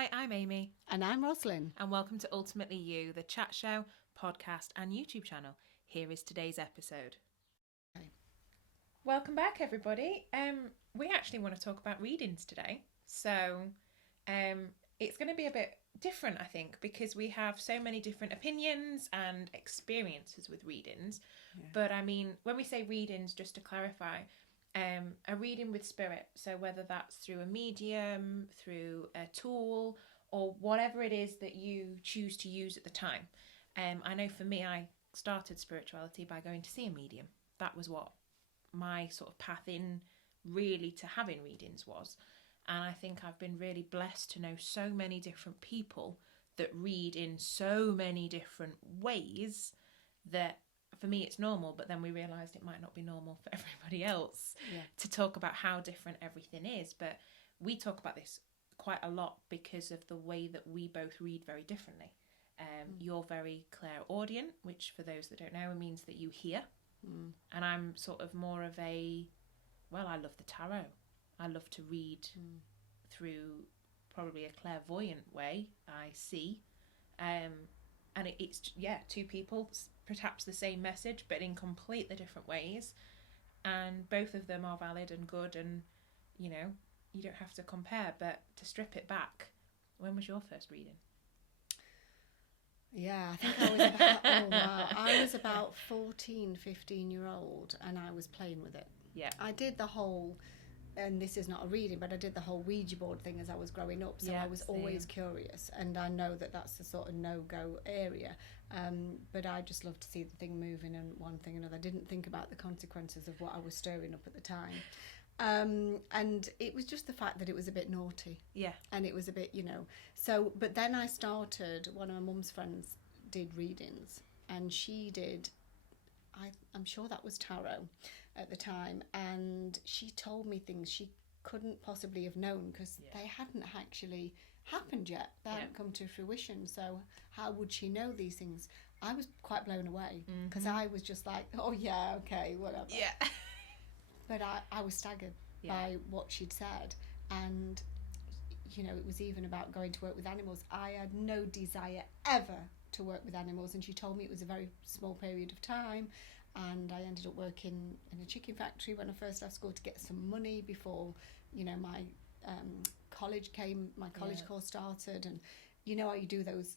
Hi, I'm Amy. And I'm Rosalind. And welcome to Ultimately You, the chat show, podcast and YouTube channel. Here is today's episode. Okay. Welcome back, everybody. We actually want to talk about readings today. So it's going to be a bit different, I think, because we have so many different opinions and experiences with readings. Yeah. But I mean, when we say readings, just to clarify, a reading with spirit, so whether that's through a medium, through a tool, or whatever it is that you choose to use at the time. I know for me, I started spirituality by going to see a medium. That was what my sort of path in really to having readings was. And I think I've been really blessed to know so many different people that read in so many different ways that for me it's normal, but then we realised it might not be normal for everybody else to talk about how different everything is. But we talk about this quite a lot because of the way that we both read very differently. You're very clairaudient, which for those that don't know means that you hear. And I'm sort of more of I love the tarot. I love to read through probably a clairvoyant way. I see. And it's two people, perhaps the same message, but in completely different ways. And both of them are valid and good, and, you know, you don't have to compare. But to strip it back, when was your first reading? Yeah, I think I was about, I was about 14, 15-year-old, and I was playing with it. Yeah. I did the whole, and this is not a reading, but I did the whole Ouija board thing as I was growing up, so I was always curious, and I know that that's the sort of no-go area, but I just loved to see the thing moving and one thing and another. I didn't think about the consequences of what I was stirring up at the time. And it was just the fact that it was a bit naughty. Yeah. And it was a bit, so, but then I started, one of my mum's friends did readings, and she did, I'm sure that was tarot at the time, and she told me things she couldn't possibly have known because they hadn't actually happened yet. They hadn't come to fruition. So how would she know these things? I was quite blown away because I was just like, oh yeah, okay, whatever. Yeah. But I was staggered by what she'd said. And, it was even about going to work with animals. I had no desire ever to work with animals. And she told me it was a very small period of time. And I ended up working in a chicken factory when I first left school to get some money before, my college course started. And how you do those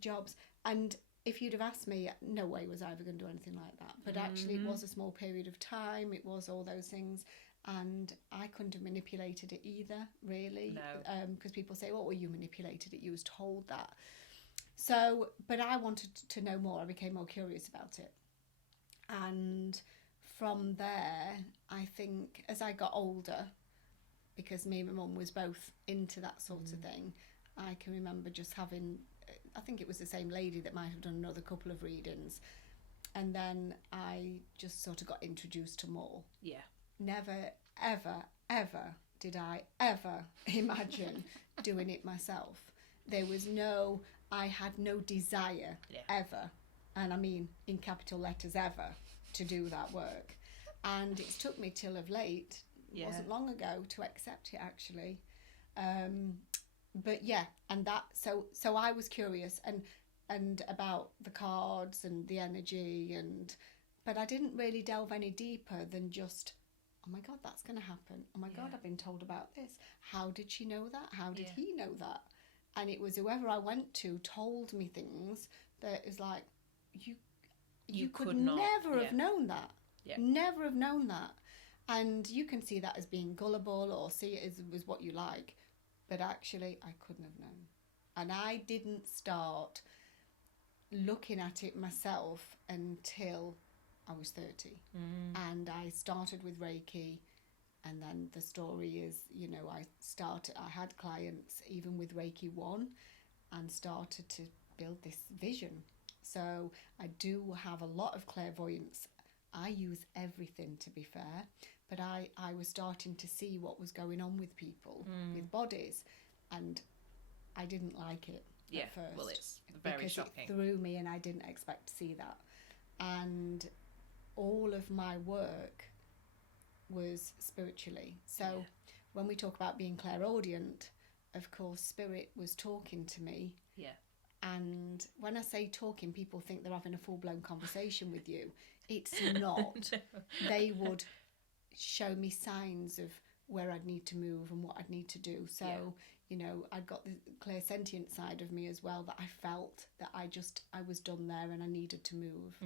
jobs. And if you'd have asked me, no way was I ever going to do anything like that. But actually it was a small period of time. It was all those things. And I couldn't have manipulated it either, really. No. Because people say, well, you manipulated it. You was told that. So, but I wanted to know more. I became more curious about it. And from there, I think as I got older, because me and my mum was both into that sort of thing, I can remember just having, I think it was the same lady that might have done another couple of readings. And then I just sort of got introduced to more. Yeah. Never, ever, ever did I ever imagine doing it myself. There was I had no desire ever, and I mean in capital letters ever, to do that work. And it's took me till of late, wasn't long ago, to accept it actually. But and that, so I was curious and about the cards and the energy, but I didn't really delve any deeper than just, oh my God, that's going to happen. Oh my God, I've been told about this. How did she know that? How did he know that? And it was whoever I went to told me things that is like, you could never have known that. Yeah. Never have known that. And you can see that as being gullible or see it as what you like. But actually, I couldn't have known. And I didn't start looking at it myself until I was 30. And I started with Reiki. And then the story is, I had clients even with Reiki 1 and started to build this vision. So I do have a lot of clairvoyance. I use everything, to be fair, but I was starting to see what was going on with people, with bodies, and I didn't like it at first. Well, it's very shocking. It threw me, and I didn't expect to see that. And all of my work was spiritually. So when we talk about being clairaudient, of course, Spirit was talking to me. Yeah. And when I say talking, people think they're having a full-blown conversation with you. It's not. No. They would show me signs of where I'd need to move and what I'd need to do. So, you know, I'd got the clairsentient side of me as well, that I felt that I was done there and I needed to move.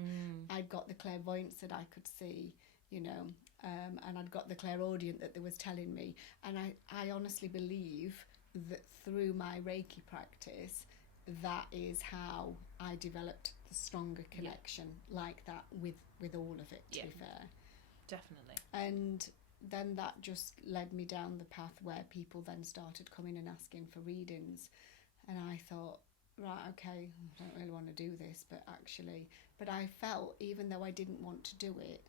I'd got the clairvoyance that I could see, you know, and I'd got the clairaudient that they was telling me. And I honestly believe that through my Reiki practice, that is how I developed the stronger connection like that with all of it, to be fair. Definitely. And then that just led me down the path where people then started coming and asking for readings. And I thought, right, okay, I don't really want to do this, but I felt, even though I didn't want to do it,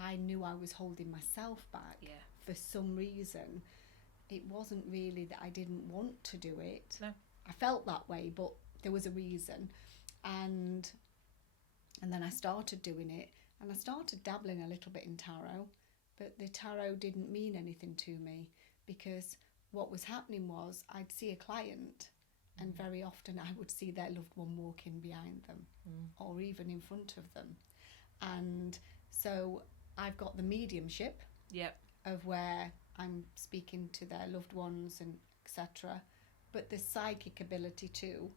I knew I was holding myself back for some reason. It wasn't really that I didn't want to do it. No. I felt that way, but there was a reason. And then I started doing it, and I started dabbling a little bit in tarot, but the tarot didn't mean anything to me, because what was happening was I'd see a client, and very often I would see their loved one walking behind them or even in front of them. And so I've got the mediumship of where I'm speaking to their loved ones and etc., but the psychic ability too.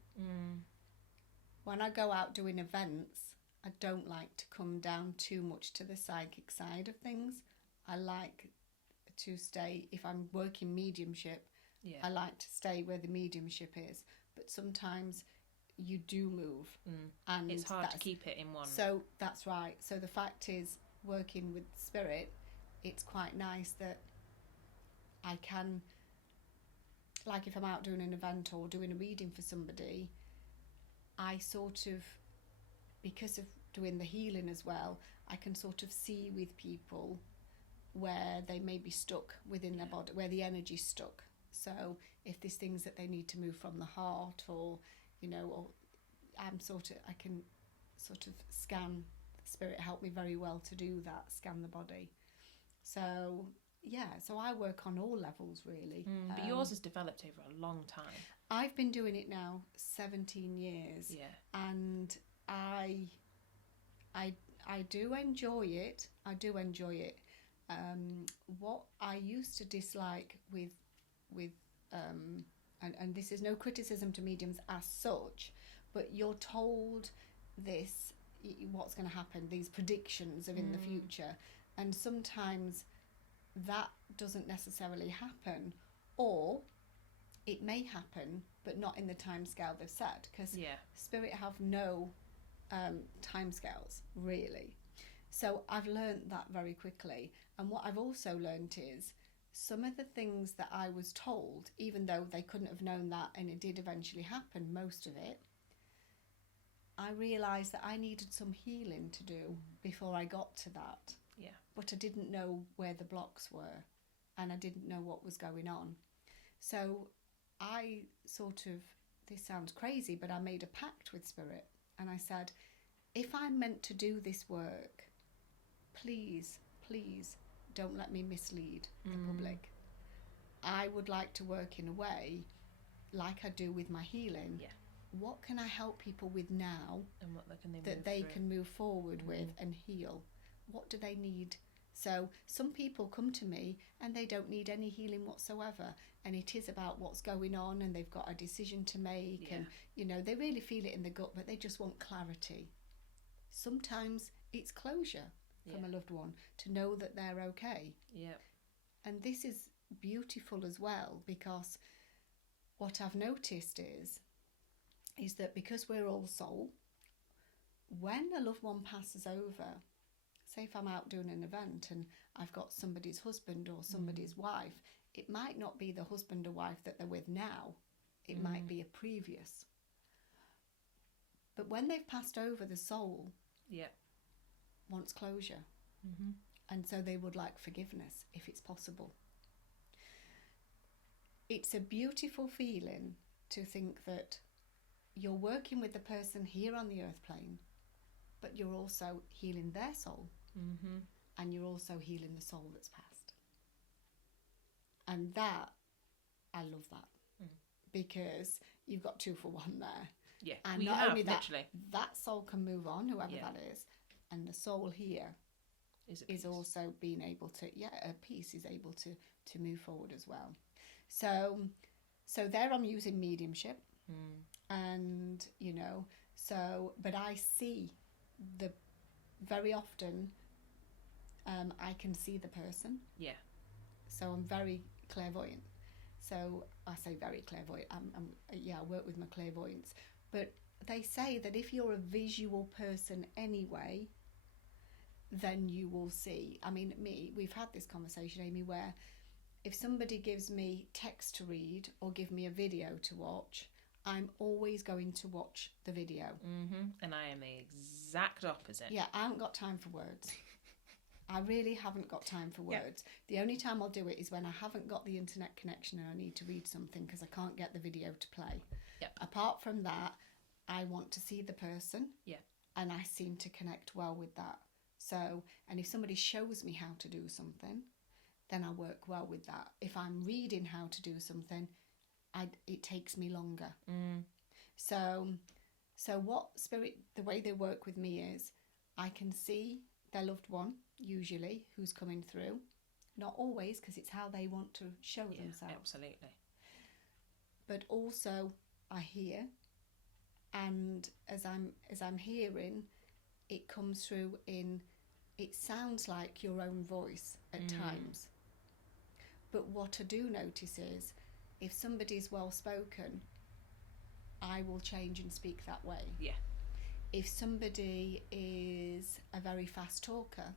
When I go out doing events, I don't like to come down too much to the psychic side of things. I like to stay, if I'm working mediumship, I like to stay where the mediumship is. But sometimes you do move. And it's hard to keep it in one. So that's right. So the fact is, working with Spirit, it's quite nice that I can, like if I'm out doing an event or doing a reading for somebody, I sort of, because of doing the healing as well, I can sort of see with people where they may be stuck within their body, where the energy's stuck. So if there's things that they need to move from the heart, or, you know, or I can sort of scan. Spirit helped me very well to do that, scan the body. So so I work on all levels really. But yours has developed over a long time. I've been doing it now 17 years. And I do enjoy it. What I used to dislike with and this is no criticism to mediums as such, but you're told this, what's going to happen, these predictions of in the future, and sometimes that doesn't necessarily happen, or it may happen but not in the time scale they've set, because Spirit have no time scales really. So I've learned that very quickly. And what I've also learned is some of the things that I was told, even though they couldn't have known that and it did eventually happen, most of it, I realised that I needed some healing to do before I got to that. But I didn't know where the blocks were, and I didn't know what was going on. So I sort of, this sounds crazy, but I made a pact with Spirit, and I said, if I'm meant to do this work, please don't let me mislead the public. I would like to work in a way like I do with my healing. What can I help people with now, and what they can move forward with and heal? What do they need? So some people come to me and they don't need any healing whatsoever, and it is about what's going on, and they've got a decision to make, and you know, they really feel it in the gut, but they just want clarity. Sometimes it's closure from a loved one to know that they're okay. And this is beautiful as well, because what I've noticed is that because we're all soul, when a loved one passes over, say if I'm out doing an event and I've got somebody's husband or somebody's wife, it might not be the husband or wife that they're with now. It might be a previous. But when they've passed over, the soul wants closure. And so they would like forgiveness, if it's possible. It's a beautiful feeling to think that you're working with the person here on the earth plane, but you're also healing their soul, and you're also healing the soul that's passed. And that I love that because you've got 2 for 1 there. Yeah, and not only that, that soul can move on, whoever that is, and the soul here is also being able to, a piece is able to move forward as well. So there I'm using mediumship, and but I see very often I can see the person. Yeah. So I'm very clairvoyant. So I say very clairvoyant. I work with my clairvoyance. But they say that if you're a visual person anyway, then you will see. I mean, we've had this conversation, Amy, where if somebody gives me text to read or give me a video to watch, I'm always going to watch the video. And I am the exact opposite. Yeah, I haven't got time for words. I really haven't got time for words. The only time I'll do it is when I haven't got the internet connection and I need to read something because I can't get the video to play. Apart from that, I want to see the person. And I seem to connect well with that. So, and if somebody shows me how to do something, then I work well with that. If I'm reading how to do something, it takes me longer. So what spirit, the way they work with me is I can see their loved one, usually, who's coming through. Not always, because it's how they want to show themselves. Absolutely. But also I hear, and as I'm hearing, it comes through it sounds like your own voice at times. But what I do notice is if somebody's well spoken, I will change and speak that way. Yeah. If somebody is a very fast talker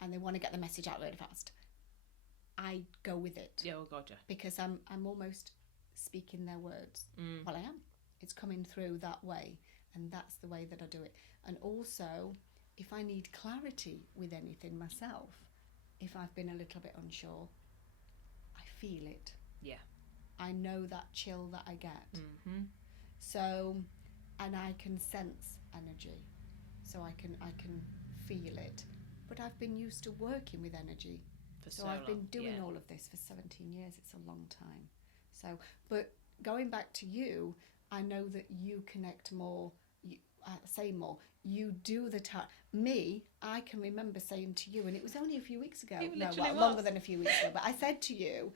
and they want to get the message out really fast, I go with it. Yeah, oh God, yeah. Because I'm almost speaking their words. Well, I am. It's coming through that way, and that's the way that I do it. And also, if I need clarity with anything myself, if I've been a little bit unsure, I feel it. Yeah. I know that chill that I get. So, and I can sense energy, so I can feel it. But I've been used to working with energy, so I've been doing all of this for 17 years. It's a long time. So, but going back to you, I know that you connect more. You do the time. I can remember saying to you, and it was only a few weeks ago. Longer than a few weeks ago. But I said to you,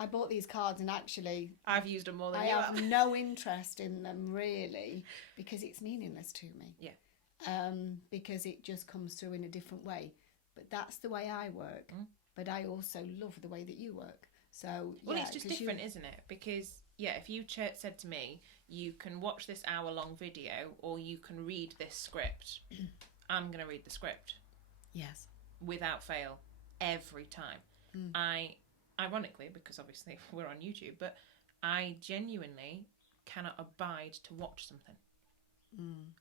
I bought these cards, and actually, I've used them more than I you have no interest in them really, because it's meaningless to me. Yeah. Because it just comes through in a different way. But that's the way I work. But I also love the way that you work. So it's just different, isn't it? Because if you said to me, you can watch this hour-long video or you can read this script, I'm going to read the script. Yes. Without fail, every time. Ironically, because obviously we're on YouTube, but I genuinely cannot abide to watch something.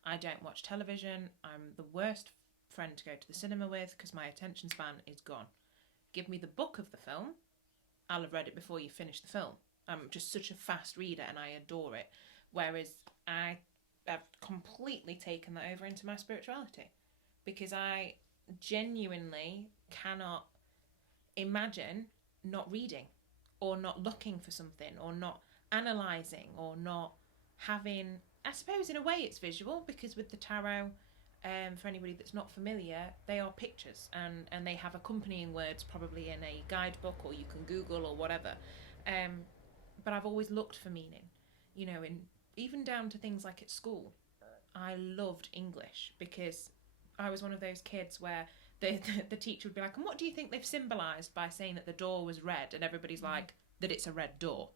I don't watch television. I'm the worst friend to go to the cinema with because my attention span is gone. Give me the book of the film, I'll have read it before you finish the film. I'm just such a fast reader and I adore it. Whereas I have completely taken that over into my spirituality because I genuinely cannot imagine not reading or not looking for something or not analysing or not having... I suppose in a way it's visual because with the tarot, for anybody that's not familiar, they are pictures and they have accompanying words probably in a guidebook or you can Google or whatever. But I've always looked for meaning, in even down to things like at school. I loved English because I was one of those kids where the teacher would be like, and what do you think they've symbolised by saying that the door was red? And everybody's like, that it's a red door.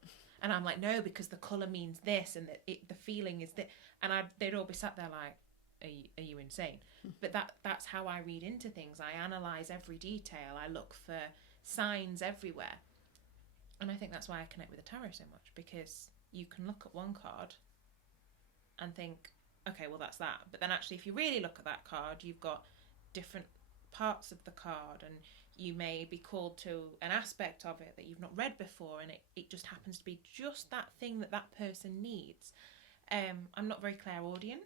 And I'm like, no, because the colour means this and the feeling is this. And they'd all be sat there like, are you insane? But that's how I read into things. I analyse every detail. I look for signs everywhere. And I think that's why I connect with the tarot so much, because you can look at one card and think, okay, well, that's that. But then actually, if you really look at that card, you've got different parts of the card and you may be called to an aspect of it that you've not read before, and it just happens to be just that thing that person needs. I'm not very clairaudient,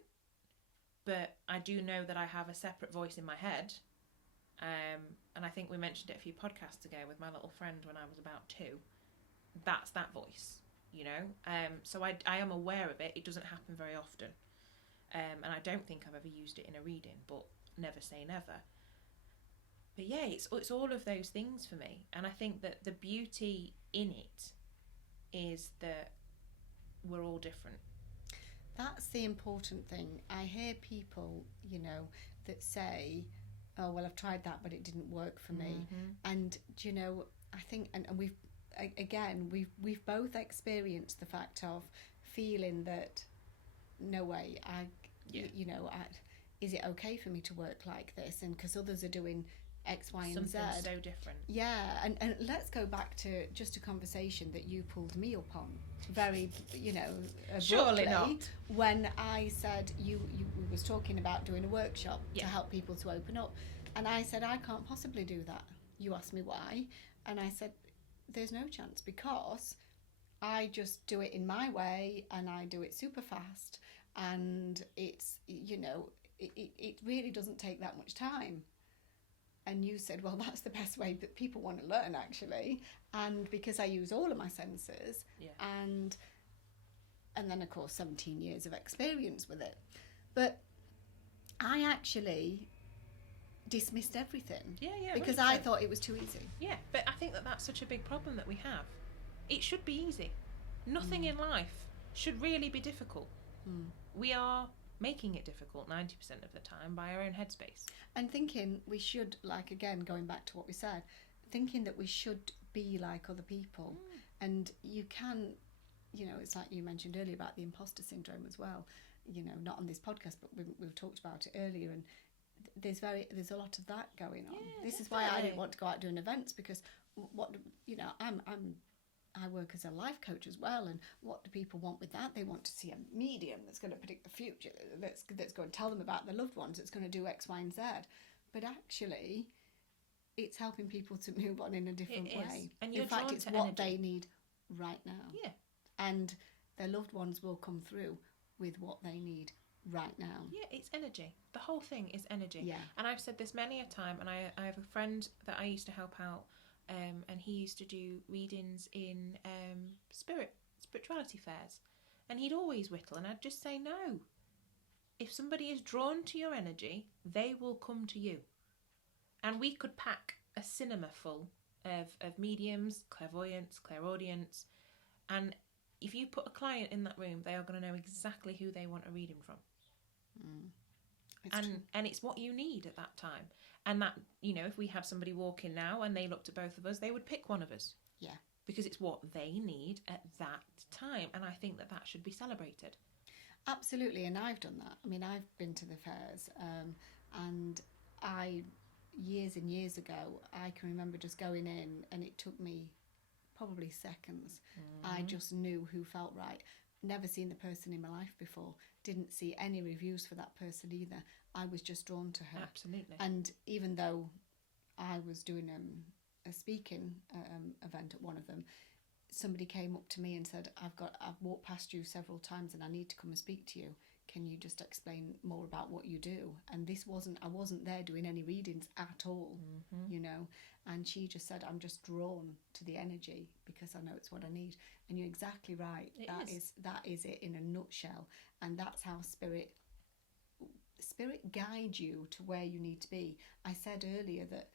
but I do know that I have a separate voice in my head. And I think we mentioned it a few podcasts ago with my little friend when I was about 2. that's that voice, you know. So I am aware of it. It doesn't happen very often, and I don't think I've ever used it in a reading, but never say never. But yeah, it's all of those things for me, and I think that the beauty in it is that we're all different. That's the important thing. I hear people, you know, that say, oh, well, I've tried that, but it didn't work for me. And, you know, I think, and we've both experienced the fact of feeling that, no way, is it okay for me to work like this? And because others are doing X, Y, and Z. Something so different. Yeah, and let's go back to just a conversation that you pulled me up on very, you know, abruptly. Surely not. When I said we was talking about doing a workshop to help people to open up, and I said I can't possibly do that. You asked me why, and I said there's no chance, because I just do it in my way, and I do it super fast, and it's, you know, it really doesn't take that much time. And you said, well, that's the best way that people want to learn, actually. And because I use all of my senses, and then, of course, 17 years of experience with it. But I actually dismissed everything. Because I thought it was too easy. Yeah, but I think that that's such a big problem that we have. It should be easy. Nothing in life should really be difficult. We are making it difficult 90% of the time by our own headspace. And thinking we should, like, again, going back to what we said, thinking that we should be like other people. And you can, you know, it's like you mentioned earlier about the imposter syndrome as well, you know, not on this podcast, but we've talked about it earlier, and there's a lot of that going on. This is why I didn't want to go out doing events, because what, you know, I work as a life coach as well, and what do people want with that? They want to see a medium that's going to predict the future, that's going to tell them about their loved ones, that's going to do X, Y, and Z. But actually, it's helping people to move on in a different way. And in fact, it's what they need right now. Yeah. And their loved ones will come through with what they need right now. Yeah, it's energy. The whole thing is energy. Yeah. And I've said this many a time, and I have a friend that I used to help out, and he used to do readings in spirituality fairs, and he'd always whittle, and I'd just say, no, if somebody is drawn to your energy, they will come to you. And we could pack a cinema full of mediums, clairvoyants, clairaudience, and if you put a client in that room, they are going to know exactly who they want a reading from. And it's what you need at that time. And that, you know, if we have somebody walk in now and they looked at both of us, they would pick one of us. Yeah. Because it's what they need at that time. And I think that should be celebrated. Absolutely. And I've done that. I mean, I've been to the fairs, and years and years ago, I can remember just going in, and it took me probably seconds. I just knew who felt right. Never seen the person in my life before. Didn't see any reviews for that person either. I was just drawn to her. Absolutely. And even though I was doing a speaking event at one of them, somebody came up to me and said, I've walked past you several times and I need to come and speak to you. Can you just explain more about what you do? And I wasn't there doing any readings at all, you know. And she just said, I'm just drawn to the energy because I know it's what I need. And you're exactly right. That is it in a nutshell. And that's how spirit guides you to where you need to be. I said earlier that,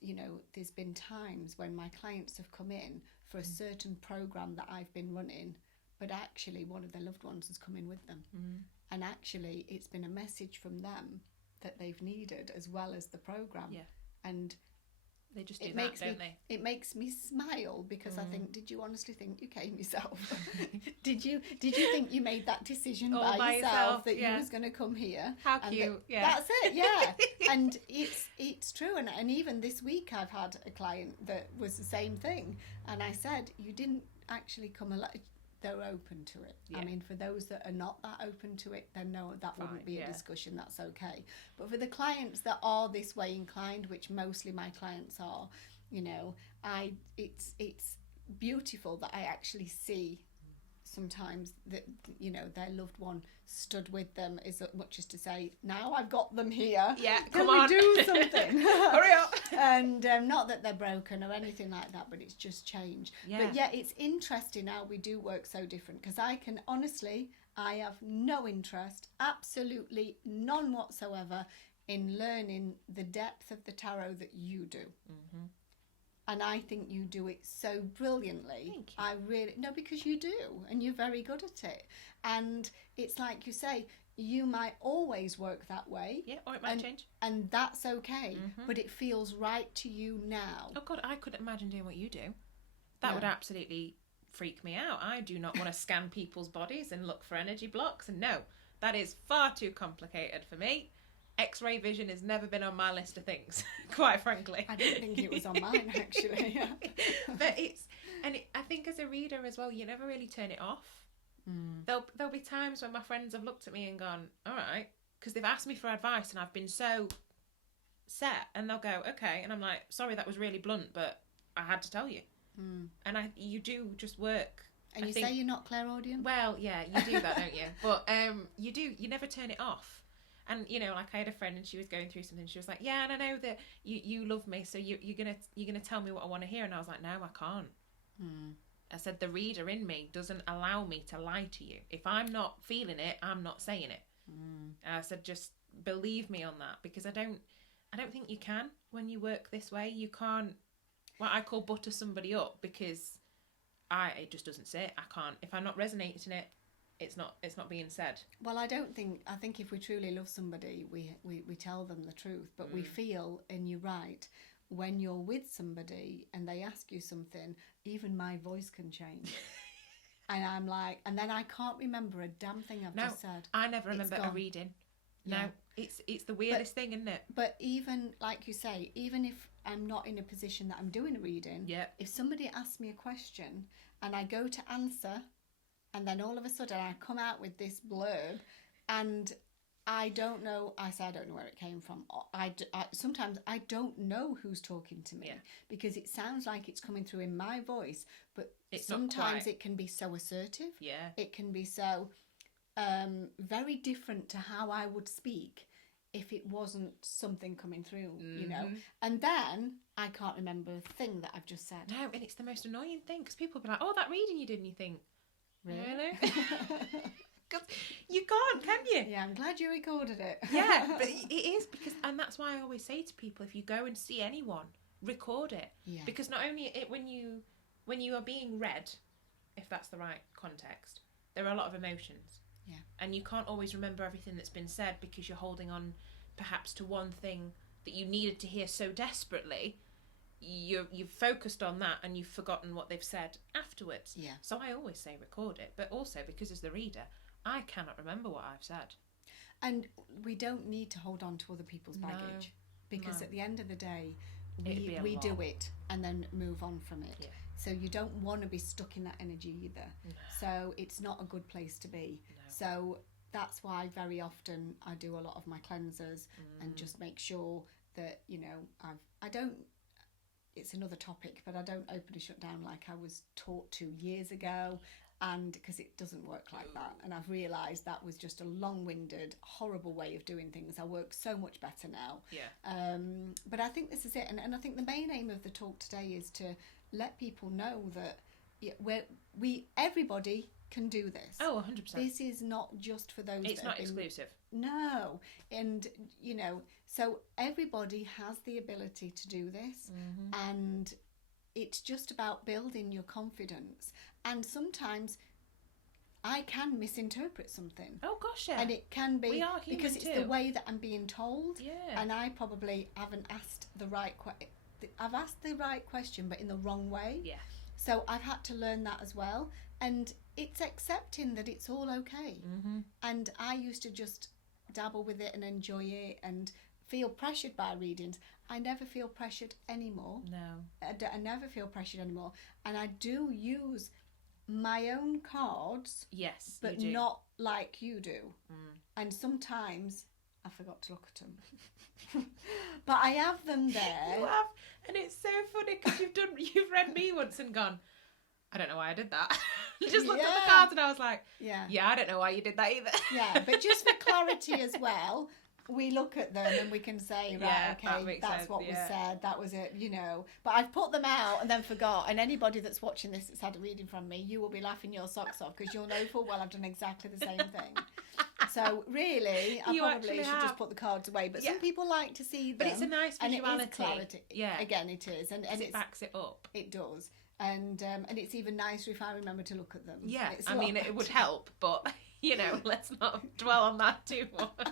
you know, there's been times when my clients have come in for a certain program that I've been running, but actually one of their loved ones has come in with them. And actually it's been a message from them that they've needed as well as the program. Yeah. And they just do that, don't they? It makes me smile because I think, did you honestly think you came yourself? did you think you made that decision by yourself that you was going to come here? How cute! That's it. Yeah. And it's true. And even this week, I've had a client that was the same thing, and I said, you didn't actually come alive. They're open to it. Yeah. I mean, for those that are not that open to it, then no, that wouldn't be a discussion. That's okay. But for the clients that are this way inclined, which mostly my clients are, you know, it's beautiful that I actually see sometimes that, you know, their loved one stood with them as much as to say, now I've got them here. Yeah, Can come on. we do something? Hurry up. And not that they're broken or anything like that, but it's just changed. Yeah. But yeah, it's interesting how we do work so different, because I can honestly, I have no interest, absolutely none whatsoever, in learning the depth of the tarot that you do. Mm-hmm. And I think you do it so brilliantly. Thank you. I really, no, because you do, and you're very good at it. And it's like you say, you might always work that way. Yeah, or it might change. And that's okay, Mm-hmm. but it feels right to you now. Oh God, I couldn't imagine doing what you do. That would absolutely freak me out. I do not want to scan people's bodies and look for energy blocks. And no, that is far too complicated for me. X-ray vision has never been on my list of things, quite frankly. I didn't think it was on mine, actually. But I think as a reader as well, you never really turn it off. Mm. There'll be times when my friends have looked at me and gone, all right, because they've asked me for advice and I've been so set, and they'll go, okay, and I'm like, sorry, that was really blunt, but I had to tell you. Mm. And you do just work. And you say you're not clairaudient? Well, yeah, you do that, don't you? But you never turn it off. And, you know, like I had a friend and she was going through something. She was like, yeah, and I know that you love me, so you're gonna tell me what I want to hear. And I was like, no, I can't. Mm. I said, the reader in me doesn't allow me to lie to you. If I'm not feeling it, I'm not saying it. Mm. And I said, just believe me on that, because I don't think you can when you work this way. You can't, what I call butter somebody up, because it just doesn't sit. I can't. If I'm not resonating it, it's not being said. Well, I think if we truly love somebody, we tell them the truth, but we feel, and you're right, when you're with somebody and they ask you something, even my voice can change. And I'm like, and then I can't remember a damn thing I've just said. I never remember a reading. No, it's the weirdest thing, isn't it? But even, like you say, even if I'm not in a position that I'm doing a reading, if somebody asks me a question and I go to answer, and then all of a sudden I come out with this blurb, and I don't know where it came from. Sometimes I don't know who's talking to me, because it sounds like it's coming through in my voice, but sometimes it can be so assertive. Yeah. It can be so very different to how I would speak if it wasn't something coming through, you know. And then I can't remember a thing that I've just said. No, and it's the most annoying thing, because people be like, oh, that reading you did, and you think, really? Because you can't, can you? Yeah, I'm glad you recorded it. Yeah, but it is, because, and that's why I always say to people, if you go and see anyone, record it. Yeah. Because not only when you are being read, if that's the right context, there are a lot of emotions. Yeah. And you can't always remember everything that's been said, because you're holding on perhaps to one thing that you needed to hear so desperately. You've focused on that and you've forgotten what they've said afterwards. Yeah. So I always say record it, but also because as the reader, I cannot remember what I've said. And we don't need to hold on to other people's baggage, because at the end of the day, we do it and then move on from it. Yeah. So you don't want to be stuck in that energy either. No. So it's not a good place to be. No. So that's why very often I do a lot of my cleansers and just make sure that, you know, I don't, it's another topic, but I don't open and shut down like I was taught to years ago, and because it doesn't work like that. And I've realised that was just a long-winded, horrible way of doing things. I work so much better now. Yeah. But I think this is it, and I think the main aim of the talk today is to let people know that everybody can do this. Oh, 100%. This is not just for those. It's not exclusive. No, and you know, so everybody has the ability to do this, and it's just about building your confidence. And sometimes I can misinterpret something. Oh gosh, yeah. And it can be because it's too. the way that I'm being told. Yeah. And I probably haven't asked the right question. I've asked the right question, but in the wrong way. Yeah. So I've had to learn that as well. And it's accepting that it's all okay. And I used to just dabble with it and enjoy it and feel pressured by readings. I never feel pressured anymore. No. I never feel pressured anymore. And I do use my own cards. Yes, but you do. not like you do. And sometimes I forgot to look at them. But I have them there. You have, and it's so funny because you've read me once and gone, I don't know why I did that. Just looked at the cards and I was like, yeah, I don't know why you did that either. Yeah, but just for clarity as well, we look at them and we can say, right, okay, that's sense. What was said, that was it, you know. But I've put them out and then forgot. And anybody that's watching this that's had a reading from me, you will be laughing your socks off because you'll know full well I've done exactly the same thing. So really, I probably should just put the cards away. But some people like to see them. But it's a nice visuality. And it is clarity. Yeah. Again, it is. And it backs it up. It does. And it's even nicer if I remember to look at them. Yeah, I mean, it would help, but, you know, let's not dwell on that too much.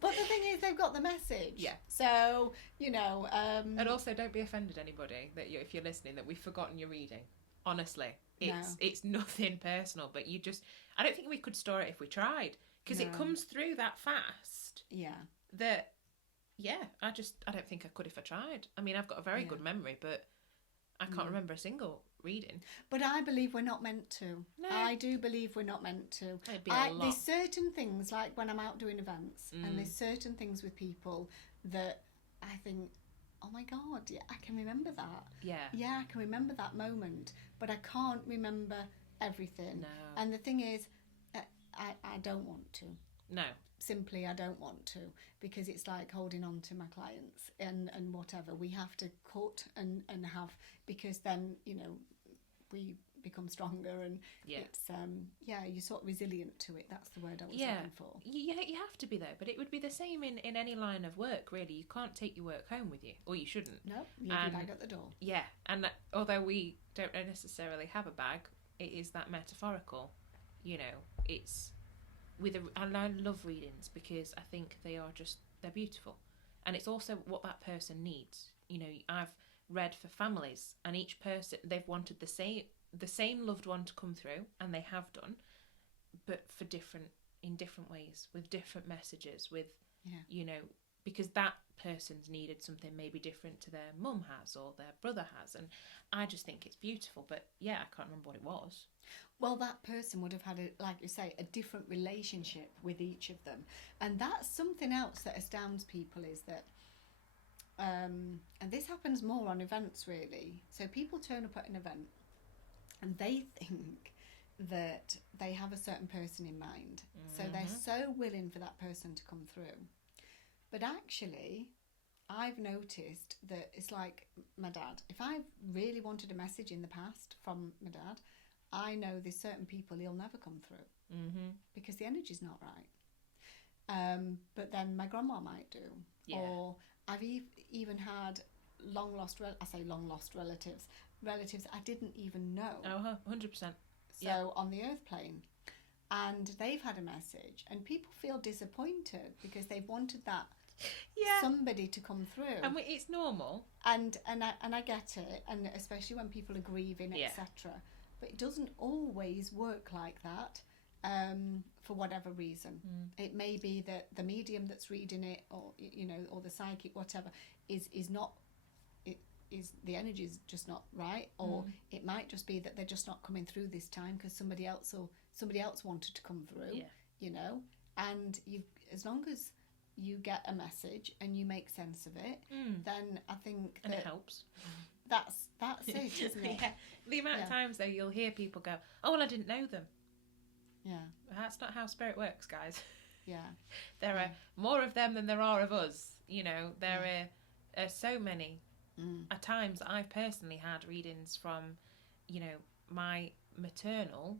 But the thing is, they've got the message. Yeah. So, you know... and also, don't be offended, anybody, that if you're listening, that we've forgotten your reading. Honestly. It's nothing personal, but you just... I don't think we could store it if we tried. Because it comes through that fast. Yeah. That, I don't think I could if I tried. I mean, I've got a very good memory, but... I can't remember a single reading. But I believe we're not meant to. No. I do believe we're not meant to. It'd be a lot. There's certain things, like when I'm out doing events, and there's certain things with people that I think, oh my God, yeah, I can remember that. Yeah. Yeah, I can remember that moment, but I can't remember everything. No. And the thing is, I don't want to. No. Simply, I don't want to, because it's like holding on to my clients and whatever. We have to cut and have, because then, you know, we become stronger and it's, you're sort of resilient to it. That's the word I was looking for. Yeah, you have to be though, but it would be the same in any line of work, really. You can't take your work home with you, or you shouldn't. No, leave your bag at the door. Yeah, and although we don't necessarily have a bag, it is that metaphorical, you know, it's... and I love readings because I think they're beautiful, and it's also what that person needs. You know, I've read for families, and each person, they've wanted the same loved one to come through, and they have done, but in different ways, with different messages, with you know, because that person's needed something maybe different to their mum has or their brother has, and I just think it's beautiful. But I can't remember what it was. Well, that person would have had, like you say, a different relationship with each of them. And that's something else that astounds people, is that, and this happens more on events, really. So people turn up at an event and they think that they have a certain person in mind. So they're so willing for that person to come through. But actually, I've noticed that it's like my dad. If I really wanted a message in the past from my dad, I know there's certain people he'll never come through because the energy's not right. But then my grandma might do. Yeah. Or I've even had long lost relatives I didn't even know. Oh, 100%. So on the earth plane. And they've had a message, and people feel disappointed because they've wanted that somebody to come through. And it's normal. And I get it, and especially when people are grieving, etc. But it doesn't always work like that, for whatever reason. It may be that the medium that's reading it, or you know, or the psychic, whatever, is not. Is the energy is just not right, or it might just be that they're just not coming through this time because somebody else wanted to come through. You know, and as long as you get a message and you make sense of it, then I think that it helps. That's it, isn't it? The amount of times though you'll hear people go, "Oh well, I didn't know them." Yeah, that's not how spirit works, guys. Yeah, there are more of them than there are of us. You know, there are so many. At times, I've personally had readings from, you know, my maternal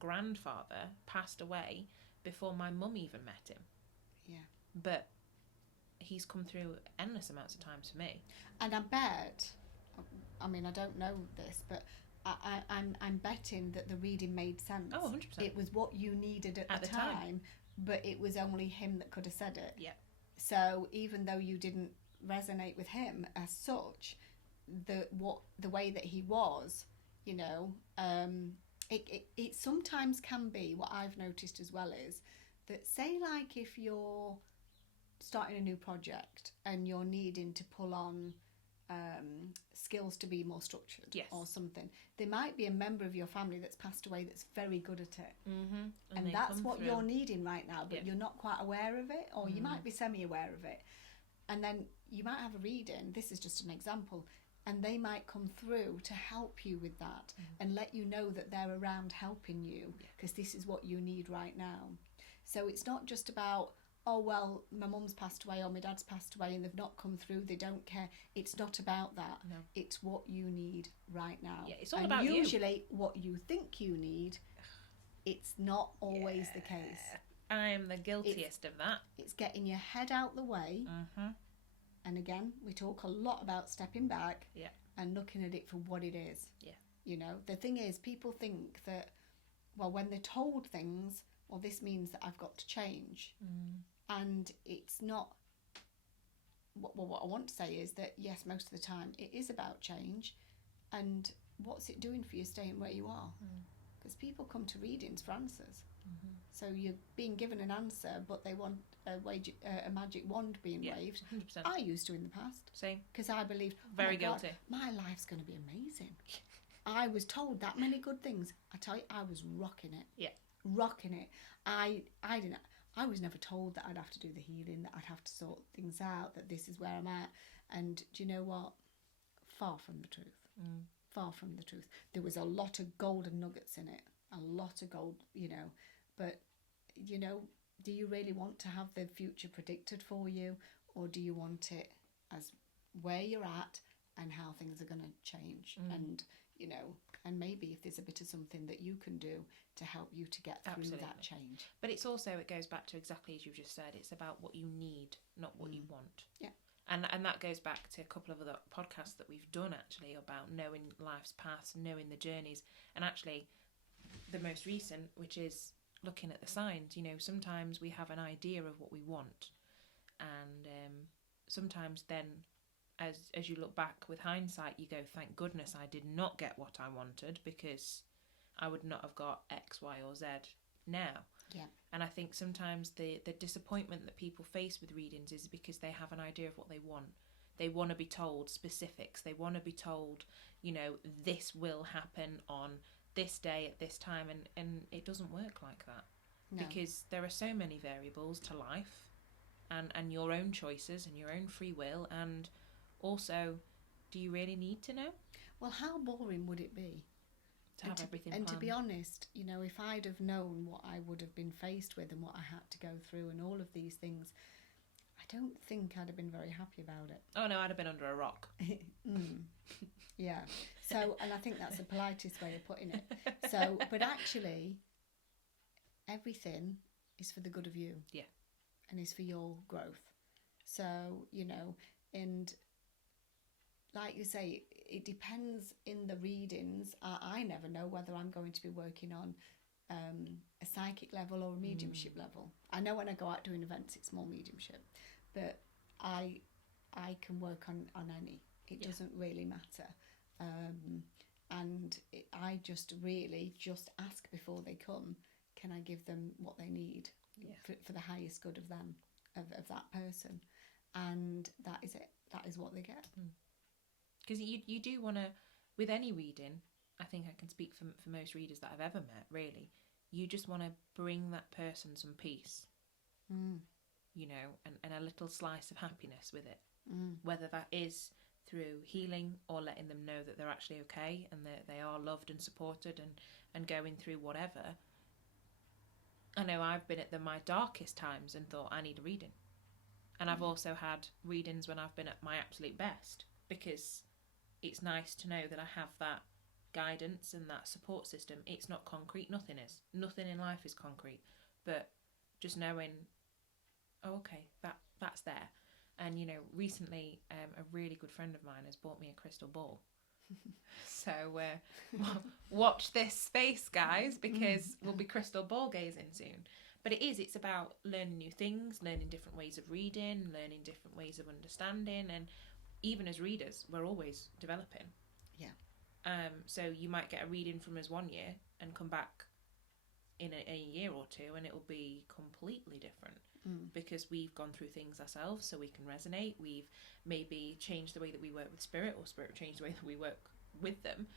grandfather passed away before my mum even met him. Yeah. But he's come through endless amounts of times for me. And I bet, I mean, I don't know this, but I'm betting that the reading made sense. Oh, 100%. It was what you needed at the time, but it was only him that could have said it. Yeah. So even though you didn't resonate with him as such, the way that he was, you know, it sometimes can be, what I've noticed as well is that, say like if you're starting a new project and you're needing to pull on skills to be more structured or something, there might be a member of your family that's passed away that's very good at it, and that's what you're needing right now, but you're not quite aware of it, or you might be semi-aware of it, and then you might have a reading, this is just an example, and they might come through to help you with that and let you know that they're around helping you because this is what you need right now. So it's not just about, oh, well, my mum's passed away or my dad's passed away and they've not come through, they don't care. It's not about that. No. It's what you need right now. Yeah, it's all about you. Usually what you think you need, it's not always the case. I am the guiltiest of that. It's getting your head out the way. And again, we talk a lot about stepping back and looking at it for what it is. Yeah. You know, the thing is, people think that, well, when they're told things, well, this means that I've got to change. And it's not. What I want to say is that, yes, most of the time it is about change. And what's it doing for you staying where you are? Because people come to readings for answers. So you're being given an answer, but they want a magic wand being waved. 100%. I used to in the past. Same. Because I believed, Very guilty. God, my life's going to be amazing. I was told that many good things. I tell you, I was rocking it. Yeah. Rocking it. I was never told that I'd have to do the healing, that I'd have to sort things out, that this is where I'm at. And do you know what? Far from the truth. Far from the truth. There was a lot of golden nuggets in it. A lot of gold, you know. But, you know, do you really want to have the future predicted for you? Or do you want it as where you're at and how things are going to change? And, you know, and maybe if there's a bit of something that you can do to help you to get through that change. But it's also, it goes back to exactly as you just said, it's about what you need, not what you want. Yeah. And that goes back to a couple of other podcasts that we've done actually about knowing life's paths, knowing the journeys, and actually the most recent, which is looking at the signs. You know, sometimes we have an idea of what we want, and sometimes then as you look back with hindsight, you go, thank goodness I did not get what I wanted, because I would not have got X, Y or Z now. Yeah. And I think sometimes the disappointment that people face with readings is because they have an idea of what they want. They want to be told specifics. They want to be told, you know, this will happen on this day at this time, and it doesn't work like that. No. Because there are so many variables to life, and your own choices and your own free will, and also, do you really need to know? Well, how boring would it be? To have everything planned. And to be honest, you know, if I'd have known what I would have been faced with and what I had to go through and all of these things, I don't think I'd have been very happy about it. Oh no, I'd have been under a rock. Yeah. So, and I think that's the politest way of putting it. So, but actually, everything is for the good of you. Yeah. And is for your growth. So, you know, and like you say, it depends in the readings. I never know whether I'm going to be working on a psychic level or a mediumship level. I know when I go out doing events, it's more mediumship, but I can work on any. It doesn't really matter. And I just really just ask before they come, can I give them what they need for the highest good of them, of that person? And that is it. That is what they get. Because you do want to, with any reading, I think I can speak for most readers that I've ever met, really, you just want to bring that person some peace, you know, and a little slice of happiness with it, whether that is through healing or letting them know that they're actually okay and that they are loved and supported and going through whatever. I know I've been at my darkest times and thought, I need a reading. And I've also had readings when I've been at my absolute best, because it's nice to know that I have that guidance and that support system. It's not concrete. Nothing is. Nothing in life is concrete. But just knowing, oh, okay, that's there. And, you know, recently a really good friend of mine has bought me a crystal ball. So watch this space, guys, because we'll be crystal ball gazing soon. But it's about learning new things, learning different ways of reading, learning different ways of understanding, and even as readers, we're always developing. Yeah. So you might get a reading from us one year and come back in a year or two, and it will be completely different because we've gone through things ourselves, so we can resonate. We've maybe changed the way that we work with spirit, or spirit changed the way that we work with them,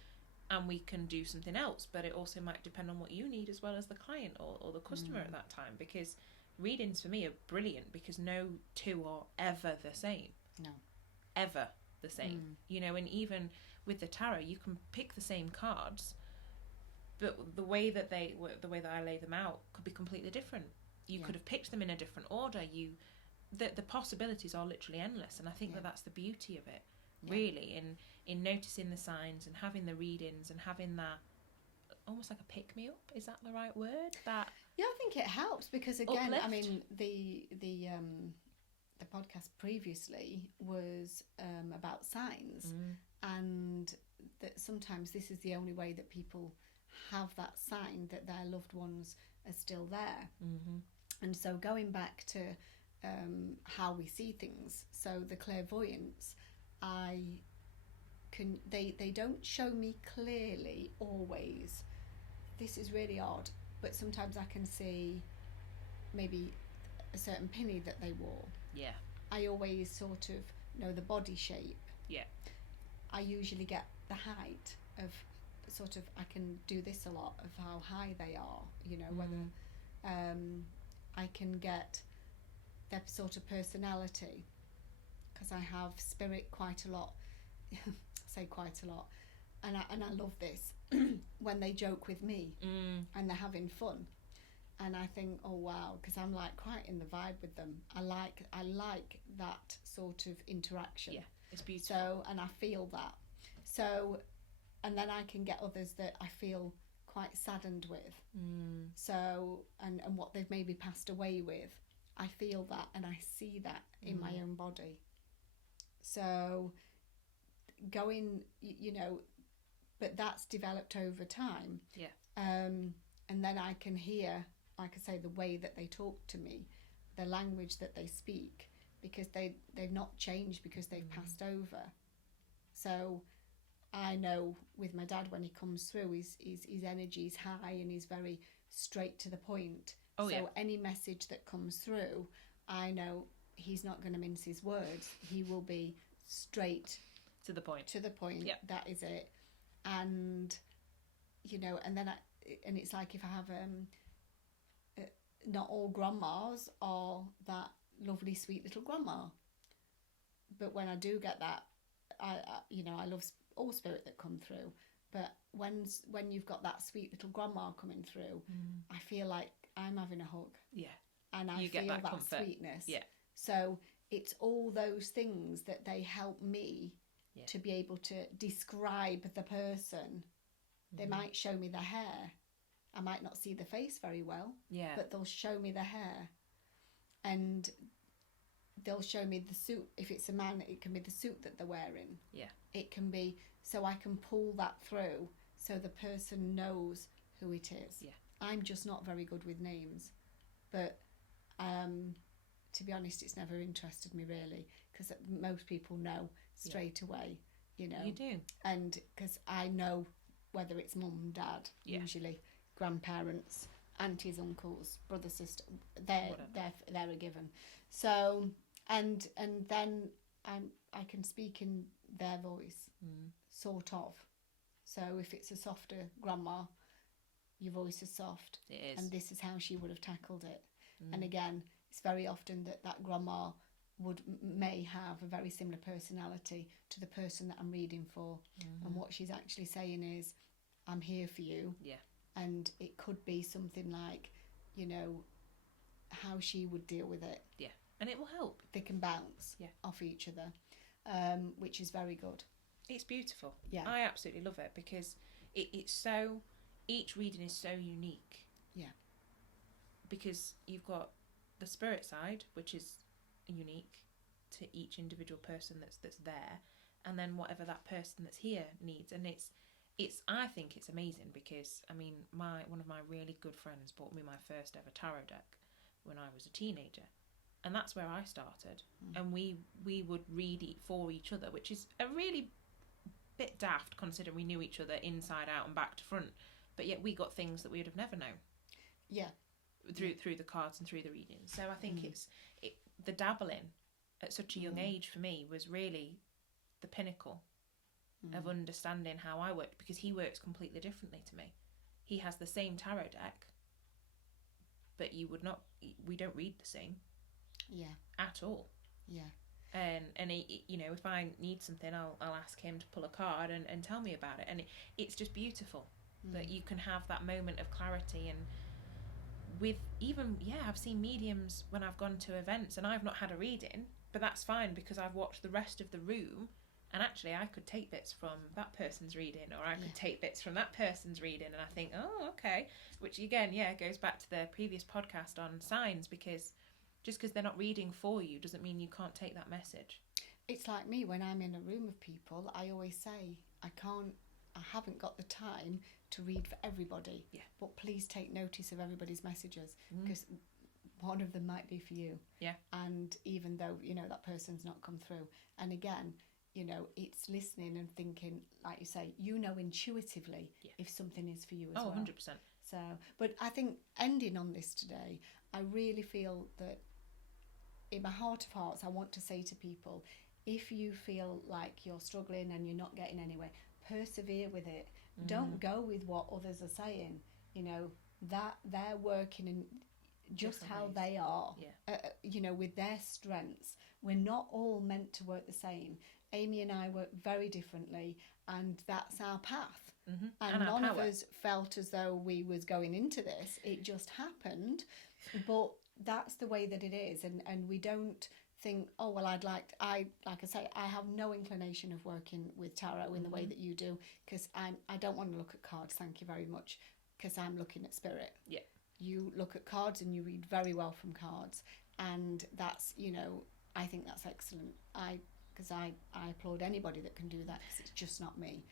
and we can do something else. But it also might depend on what you need as well as the client or the customer at that time, because readings for me are brilliant because no two are ever the same. No. Ever the same. You know, and even with the tarot, you can pick the same cards, but the way that I lay them out could be completely different. You could have picked them in a different order. The possibilities are literally endless, and I think that's the beauty of it, really, in noticing the signs and having the readings and having that almost like a pick me up. Is that the right word? That I think it helps, because again, uplift. I mean, the podcast previously was about signs, and that sometimes this is the only way that people have that sign that their loved ones are still there. And so going back to how we see things, so the clairvoyance, they don't show me clearly always. This is really odd, but sometimes I can see maybe a certain penny that they wore. Yeah. I always sort of know the body shape. Yeah. I usually get the height of sort of, I can do this a lot, of how high they are, you know, whether I can get their sort of personality, because I have spirit quite a lot. Say quite a lot, and I love this when they joke with me and they're having fun, and I think, oh wow, because I'm like quite in the vibe with them. I like that sort of interaction. Yeah, it's beautiful. So, and I feel that. So, and then I can get others that I feel quite saddened with. So, and what they've maybe passed away with, I feel that and I see that in my own body. So, going, you know, but that's developed over time. Yeah. And then I can hear, like I say, the way that they talk to me, the language that they speak, because they've not changed because they've passed over. So I know with my dad, when he comes through, his energy is high and he's very straight to the point. So any message that comes through, I know he's not going to mince his words. He will be straight to the point. Yep. That is it. And, you know, and then and it's like, if I have not all grandmas are that lovely sweet little grandma, but when I do get that, I love all spirit that come through, but when you've got that sweet little grandma coming through, I feel like I'm having a hug. Yeah. And I feel that comfort. Sweetness. Yeah. So it's all those things that they help me to be able to describe the person. They might show me the hair. I might not see the face very well, but they'll show me the hair. And they'll show me the suit. If it's a man, it can be the suit that they're wearing. Yeah. It can be, so I can pull that through so the person knows who it is. Yeah. I'm just not very good with names. But to be honest, it's never interested me really, because most people know straight away, you know. You do. And because I know whether it's mum and dad, usually grandparents, aunties, uncles, brother, sister, they're a given. So and then I can speak in their voice, sort of. So if it's a softer grandma, your voice is soft. It is. And this is how she would have tackled it. And again, it's very often that grandma may have a very similar personality to the person that I'm reading for. And what she's actually saying is, I'm here for you. Yeah. And it could be something like, you know, how she would deal with it. Yeah. And it will help. They can bounce off each other, which is very good. It's beautiful. Yeah. I absolutely love it, because it's so, each reading is so unique. Yeah. Because you've got the spirit side, which is unique to each individual person that's there, and then whatever that person that's here needs. And it's I think it's amazing, because I mean, one of my really good friends bought me my first ever tarot deck when I was a teenager, and that's where I started. And we would read for each other, which is a really bit daft considering we knew each other inside out and back to front, but yet we got things that we would have never known. Yeah. Through the cards and through the readings. So I think the dabbling at such a young age for me was really the pinnacle of understanding how I worked, because he works completely differently to me. He has the same tarot deck, but we don't read the same. Yeah. At all. Yeah. And he, you know, if I need something, I'll ask him to pull a card and tell me about it. And it's just beautiful that you can have that moment of clarity. And with even, I've seen mediums when I've gone to events and I've not had a reading, but that's fine because I've watched the rest of the room, and actually I could take bits from that person's reading, or I could take bits from that person's reading, and I think, oh, okay. Which again, goes back to the previous podcast on signs, because just because they're not reading for you doesn't mean you can't take that message. It's like me, when I'm in a room of people, I always say, I haven't got the time to read for everybody. Yeah. But please take notice of everybody's messages, because one of them might be for you. Yeah. And even though, you know, that person's not come through. And again, you know, it's listening and thinking, like you say, you know intuitively if something is for you as well. 100%. So, but I think ending on this today, I really feel that in my heart of hearts, I want to say to people, if you feel like you're struggling and you're not getting anywhere, persevere with it. Don't go with what others are saying. You know, that they're working in just how they are, you know, with their strengths. We're not all meant to work the same. Amy and I work very differently, and that's our path. And none of us felt as though we was going into this. It just happened. But that's the way that it is. And we don't think, oh, well, like I say, I have no inclination of working with tarot in the way that you do, because I don't want to look at cards, thank you very much, because I'm looking at spirit. Yeah. You look at cards and you read very well from cards, and that's, you know, I think that's excellent. Because I applaud anybody that can do that, because it's just not me.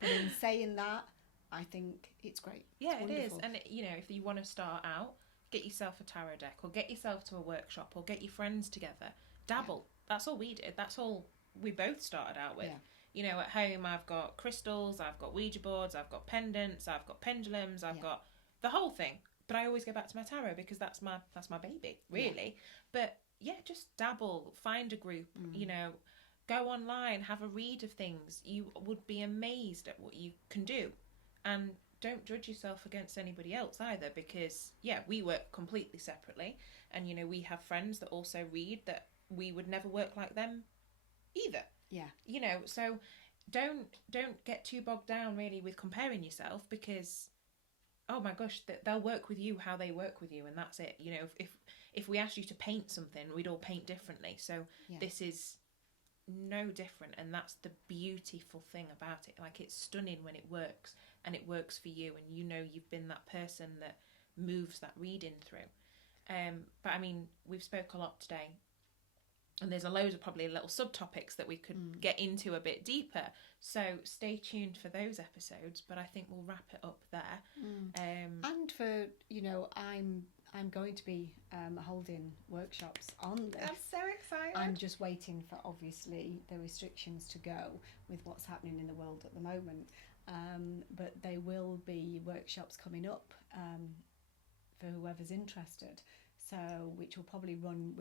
But in saying that, I think it's great. Yeah, it's wonderful. It is. And, you know, if you want to start out, get yourself a tarot deck, or get yourself to a workshop, or get your friends together. Dabble. That's all we did. That's all we both started out with. Yeah. You know, at home I've got crystals, I've got Ouija boards, I've got pendants, I've got pendulums, I've got the whole thing. But I always go back to my tarot because that's my baby, really. But just dabble, find a group, you know, go online, have a read of things. You would be amazed at what you can do. And don't judge yourself against anybody else either, because we work completely separately, and you know, we have friends that also read that we would never work like them either. You know, so don't get too bogged down really with comparing yourself, because oh my gosh, they'll work with you how they work with you, and that's it. You know, if we asked you to paint something, we'd all paint differently. So this is no different, and that's the beautiful thing about it. Like, it's stunning when it works, and it works for you, and you know you've been that person that moves that reading through. But I mean, we've spoke a lot today, and there's a load of probably little subtopics that we could get into a bit deeper. So stay tuned for those episodes. But I think we'll wrap it up there. And for, you know, I'm going to be holding workshops on this. I'm so excited. I'm just waiting for, obviously, the restrictions to go with what's happening in the world at the moment. But there will be workshops coming up for whoever's interested. So, which will probably run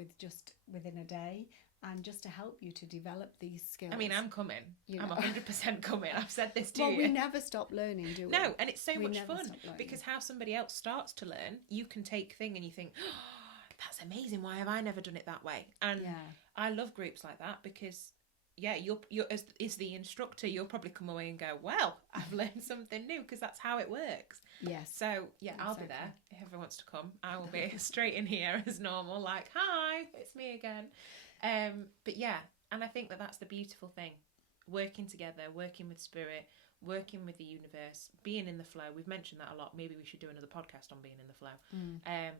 within a day, and just to help you to develop these skills. I mean, I'm coming. I'm 100% coming. I've said this to you. Well, we never stop learning, do we? No, and it's so much fun, because how somebody else starts to learn, you can take thing and you think, oh, that's amazing. Why have I never done it that way? And I love groups like that, because you're as the instructor, you'll probably come away and go, well, I've learned something new, because that's how it works. Yes. So I'll be there if everyone wants to come. I will be straight in here as normal, like, hi, it's me again. But and I think that that's the beautiful thing, working together, working with spirit, working with the universe, being in the flow. We've mentioned that a lot. Maybe we should do another podcast on being in the flow,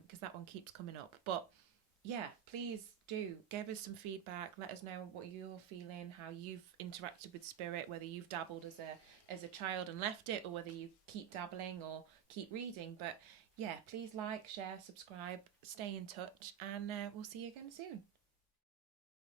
because that one keeps coming up. But please do give us some feedback. Let us know what you're feeling, how you've interacted with spirit, whether you've dabbled as a child and left it, or whether you keep dabbling or keep reading. But please like, share, subscribe, stay in touch, and we'll see you again soon.